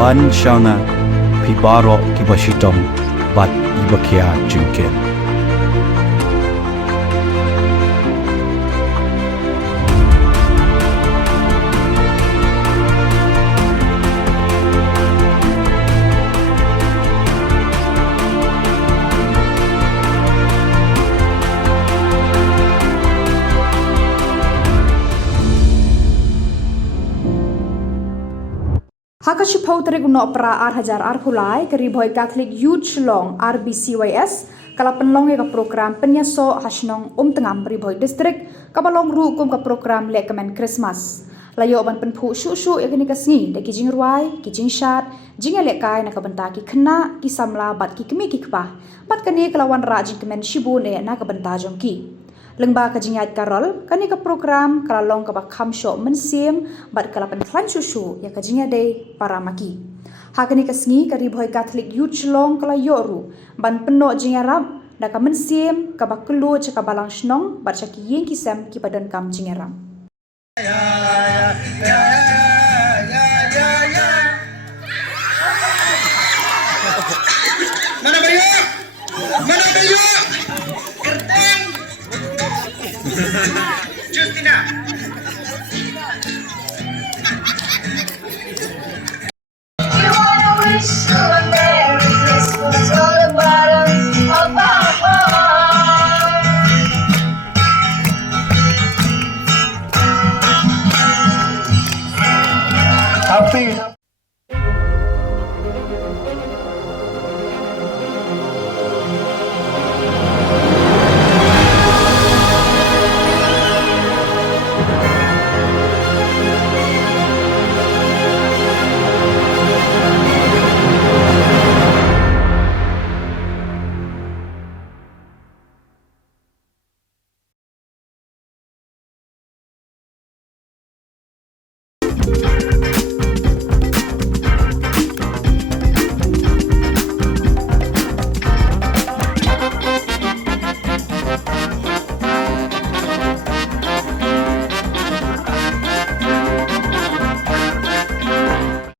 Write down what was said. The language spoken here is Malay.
wan shanga pibaro kibashitong bat ibakia jungken. Hakachipau tarik unok pra Hajar Arhulai keriboy Catholic Youth Long RBCYS kalapenlong ka program penyaso hasnong tengam riboy distrik kabalong rukum ka program lekemen Christmas. Layo ban penpu syu-syu yakini kasngi de kijing ruai, kijing syat, jing lekai na kabentaki kena kisamla bat ki kemi ki kpah. Bat kani kelawan rajing kemen shibu ne na kabenta jongki. Lengba kajingat karol kani ka program kalalong ka bakham syo mensim bat kalapan klan susu ya kajinga day para maki. Hakani kasngi kariboy Catholic Youth Long kala yoru ban peno jingaram da ka mensim ka bakelu cha ka balang snong bat cha ki yeng kisam ki padan kam jingaram. Mana bayu? Mana bayu? Kerteng. Justina. Happy